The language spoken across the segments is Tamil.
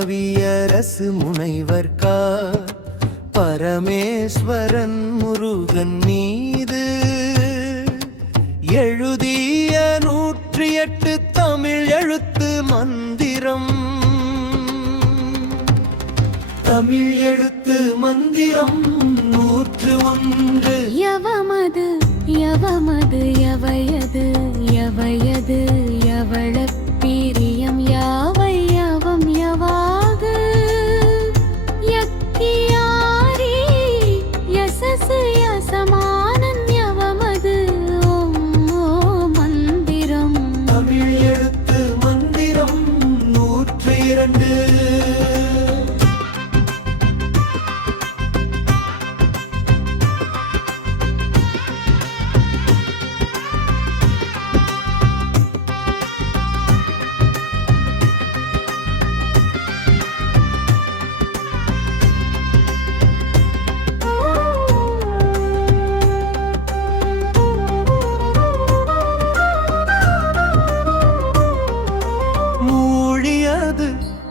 கவியரசு முனைவர் கா பரமேஸ்வரன் முருகன் மீது எழுதிய 108 தமிழ் எழுத்து மந்திரம். தமிழ் எழுத்து மந்திரம் 101. யவமது யவமது யவயது யவயது யவள பிரியம் யாவை யவம் யவாகு யக்கியாரி யசசு யசமானன் யவமது ஓம் மந்திரம். தமிழ் எழுத்து மந்திரம் 102.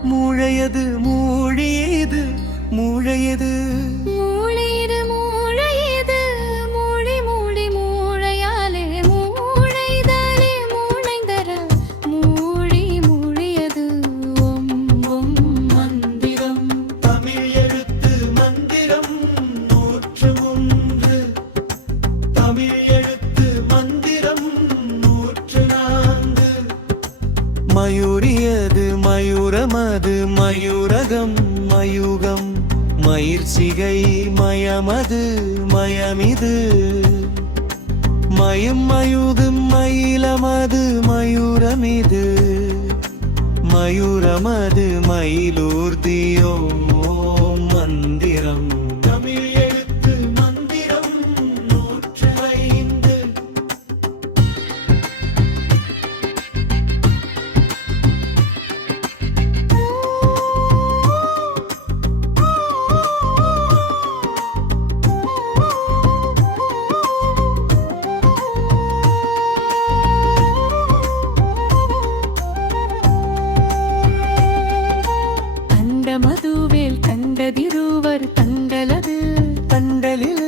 மூழையது மூழியது மூழையது மூளையிடு மூளையிது மூளி மூளி மூளையாலே மூளைதலே மூளைந்தர மூளி மூழியது ஓம் ஓம் மந்திரம். தமிழ் எழுத்து மந்திரம் 101. தமிழ் எழுத்து மந்திரம் 104. மயூரியது மயூரமது மயூரகம் மயூகம் மயிர்சிகை மயமது மயமிது மயம் மயூது மயிலமது மயூரமிது மயூரமது மயிலூர்தியோ மந்திரம். தமிழ் எழுத்து மந்திரம் 105. மதுவேல் கண்டதிருவர் தண்டலது தண்டலில்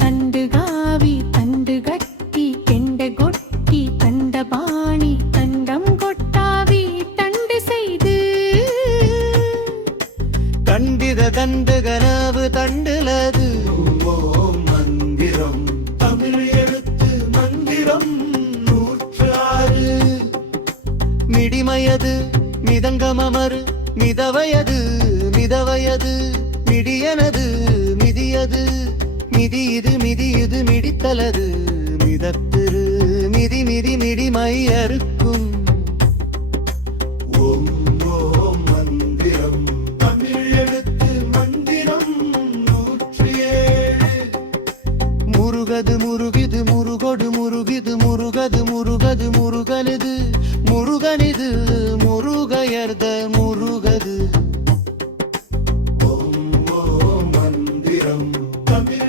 தண்டு காவி தண்டு கட்டி கெண்ட கொட்டி தண்டபாணி தண்டம் கொட்டாவி தண்டு செய்து தண்டித தண்டு கனவு தண்டுலது மந்திரம். தமிழ் எழுத்து மந்திரம் 106. மிடிமயது மிதங்கமமரு மிதவயது மிதவயது மிடியனது மிதியது மிதியுது மிதியுது மிடித்தலது மிதத்திரு மிதி மிதி மிடிமையருக்கும் ஓம் ஓம் மந்திரம். தமிழ் எழுத்து மந்திரம் 107. முருகது முருகிது முருகொடு முருகிது முருகது முருகது முருகனது முருகனிது முருகையர்த முருகது ஓம் ஓம் மந்திரம். தமிழ்